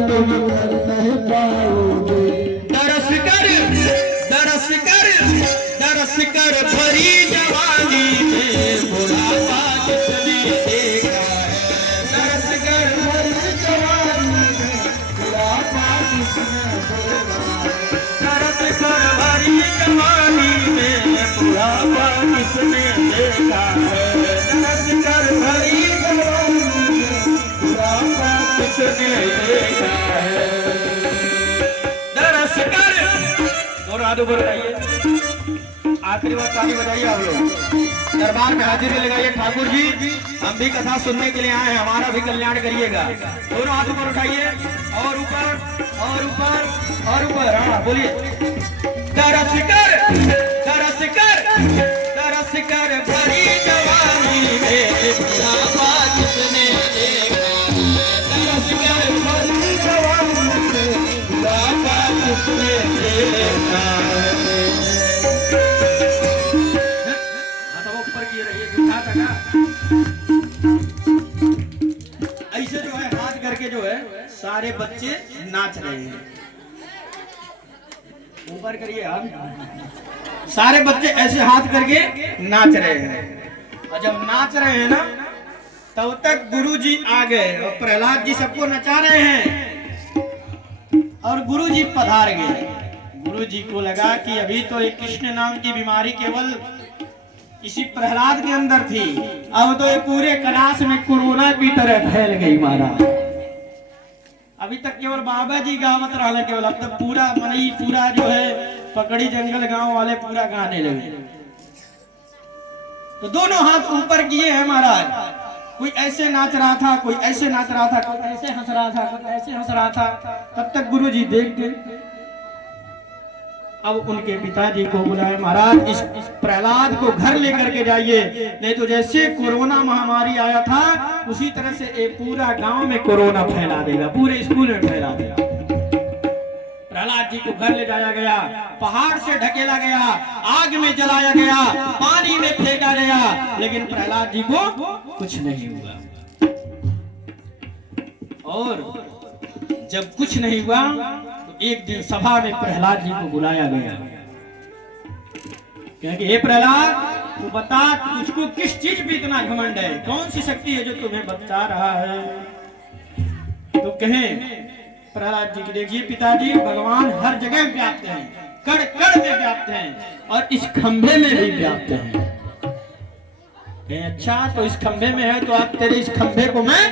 तुम नहीं पाओगे। दरस कर दरस कर दरस कर भरी जवानी में बुढ़ापा किसने देखा है। दरस कर भरी जवानी में बुढ़ापा किसने देखा है। दरस कर भरी जवानी में बुढ़ापा किसने देखा है। दरस कर भरी जवानी में बुढ़ापा किसने देखा है। दरस कर और आदू बताइए, आखिरी बात ताली बजाइए आप लोग। दरबार में हाजिरी लगाइए ठाकुर जी, हम भी कथा सुनने के लिए आए हैं, हमारा भी कल्याण करिएगा। दोनों हाथ ऊपर उठाइए और ऊपर और ऊपर और ऊपर, हाँ बोलिए। दरस कर दरस कर दरस कर भरी जवानी में बुढ़ापा किसने देखा है। दरस कर भरी जवानी में बुढ़ापा किसने देखा है। ऊपर किए रहिए, झूठा टका ऐसे जो है हाथ करके जो है सारे बच्चे नाच रहे हैं। ऊपर करिए आप, सारे बच्चे ऐसे हाथ करके नाच रहे हैं। और जब नाच रहे हैं ना तब तक गुरुजी आ गए और प्रहलाद जी सबको नचा रहे हैं और गुरुजी पधार गए। गुरुजी को लगा कि अभी तो एक कृष्ण नाम की बीमारी केवल इसी प्रहलाद के अंदर थी, अब तो ये पूरे कैलाश में कोरोना की तरह फैल गई महाराज। अभी तक केवल बाबा जी गावत रहा केवल, अब तक पूरा मनई पूरा जो है पकड़ी जंगल गांव वाले पूरा गाने लगे। तो दोनों हाथ ऊपर किए हैं महाराज। कोई ऐसे नाच रहा था, कोई ऐसे नाच रहा था, कोई ऐसे हंस रहा था, कोई ऐसे हंस रहा था। तब तक गुरुजी देख गए। अब उनके पिताजी को बुलाया, महाराज इस प्रहलाद को घर लेकर के जाइए, नहीं तो जैसे कोरोना महामारी आया था उसी तरह से एक पूरा गांव में कोरोना फैला देगा, पूरे स्कूल में फैला देगा। प्रहलाद जी को घर ले जाया गया, पहाड़ से ढकेला गया, आग में जलाया गया, पानी में फेंका गया, लेकिन प्रहलाद जी को कुछ नहीं हुआ। और जब कुछ नहीं हुआ एक दिन सभा में प्रहलाद जी को बुलाया गया, क्योंकि हे प्रहलाद तू बता तुझको किस चीज पे इतना घमंड है, कौन सी शक्ति है जो तुम्हें बता रहा है। तो कहे प्रहलाद जी की देखिए पिताजी भगवान हर जगह व्याप्त हैं, कण कण में व्याप्त हैं और इस खंभे में भी व्याप्त हैं। अच्छा तो इस खंभे में है तो आप तेरे इस खंभे को मैं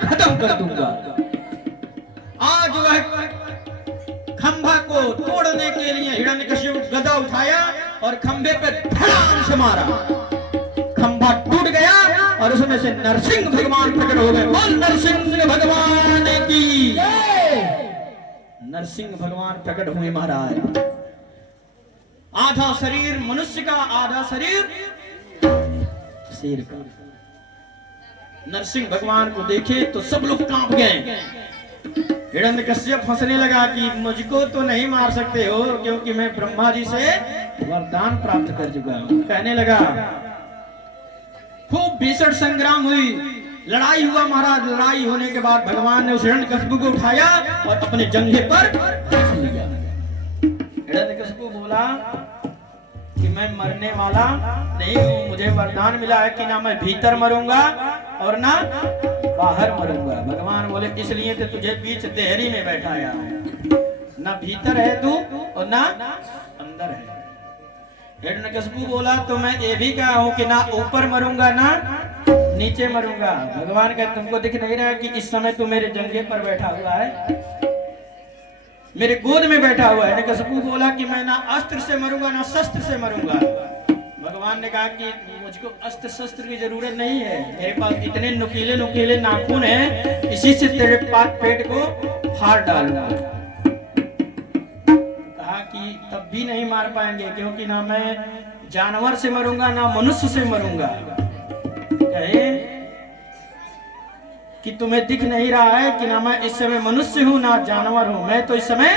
खत्म कर दूंगा। आज वह खंभा को तोड़ने के लिए हिरण्यकश्यप गदा उठाया और खंभे पे धड़ाम से मारा, खंभा टूट गया और उसमें से नरसिंह भगवान प्रकट हो गए। बोल नरसिंह भगवान की। नरसिंह भगवान प्रकट हुए महाराज। आधा शरीर मनुष्य का, आधा शरीर शेर का। नरसिंह भगवान को देखे तो सब लोग कांप गए। हिरण्यकश्यप हंसने लगा कि मुझको तो नहीं मार सकते हो क्योंकि मैं ब्रह्मा जी से वरदान प्राप्त कर चुका हूं। कहने लगा खूब भीषण संग्राम हुई, लड़ाई हुआ महाराज। लड़ाई होने के बाद भगवान ने उस हिरण्यकश्यप को उठाया और अपने जंघे पर रख लिया। हिरण्यकश्यप बोला कि मैं मरने वाला नहीं हूं, मुझे वरदान मिला है कि ना मैं भीतर मरूंगा और ना बाहर मरूंगा। भगवान बोले इसलिए तो तुझे बीच देहरी में बैठाया है, ना भीतर है तू और ना अंदर है। हिरण्यकश्यप बोला तो मैं ये भी कहा हूं कि ना ऊपर मरूंगा ना नीचे मरूंगा। भगवान का तुमको दिख नहीं रहा कि इस समय तू मेरे जंघे पर बैठा हुआ है, मेरे गोद में बैठा हुआ है। हिरण्यकश्यप बोला कि मैं ना अस्त्र से मरूंगा ना शस्त्र से मरूंगा। भगवान ने कहा कि मुझको अस्त्र शस्त्र की जरूरत नहीं है, मेरे पास इतने नुकीले नुकीले नाखून हैं, इसी से तेरे पेट को फाड़ डालूंगा। कहा कि तब भी नहीं मार पाएंगे क्योंकि ना मैं जानवर से मरूंगा ना मनुष्य से मरूंगा। कहे कि तुम्हें दिख नहीं रहा है कि ना मैं इस समय मनुष्य हूं ना जानवर हूं, मैं तो इस समय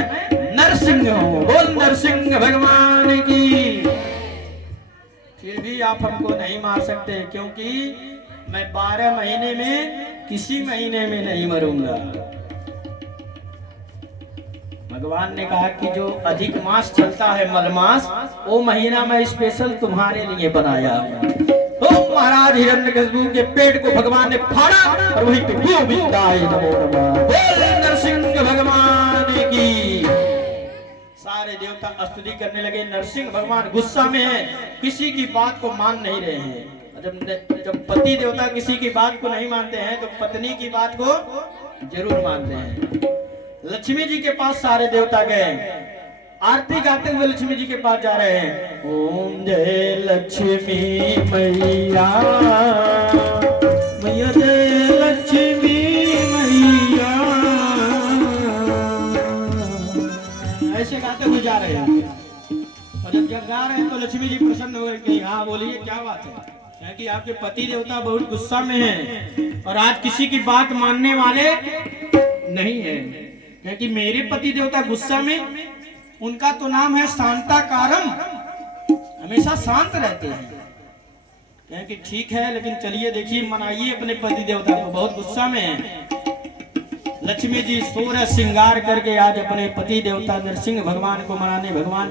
नरसिंह हूं। बोल नरसिंह भगवान की। फिर भी आप हमको नहीं मार सकते क्योंकि मैं 12 महीने में किसी महीने में नहीं मरूंगा। भगवान ने कहा कि जो अधिक मास चलता है मलमास, वो महीना में स्पेशल तुम्हारे लिए बनाया है। तो महाराज हिरण्यकशिपु के पेट को भगवान ने फाड़ा और वहीं पे गोविंदाय नमो नमः बोल नरसिंह भगवान की। सारे देवता स्तुति करने लगे। नरसिंह भगवान गुस्सा में है, किसी की बात को मान नहीं रहे हैं। जब पति देवता किसी की बात को नहीं मानते हैं तो पत्नी की बात को जरूर मानते हैं। लक्ष्मी जी के पास सारे देवता गए, आरती गाते हुए लक्ष्मी जी के पास जा रहे हैं। ओम जय लक्ष्मी मैया, मैया जय लक्ष्मी मैया, ऐसे गाते हुए जा रहे हैं। और जब जा रहे हैं तो लक्ष्मी जी प्रसन्न हो गए कि हाँ बोलिए क्या बात है, कि आपके पति देवता बहुत गुस्सा में हैं और आज किसी की बात मानने वाले नहीं है। क्योंकि मेरे पति देवता गुस्सा में, उनका तो नाम है शांताकारम, हमेशा शांत रहते हैं। क्योंकि ठीक है, लेकिन चलिए देखिए मनाइए अपने पति देवता को, बहुत गुस्सा में है। लक्ष्मी जी सोलह श्रृंगार करके आज अपने पति देवता नरसिंह भगवान को मनाने भगवान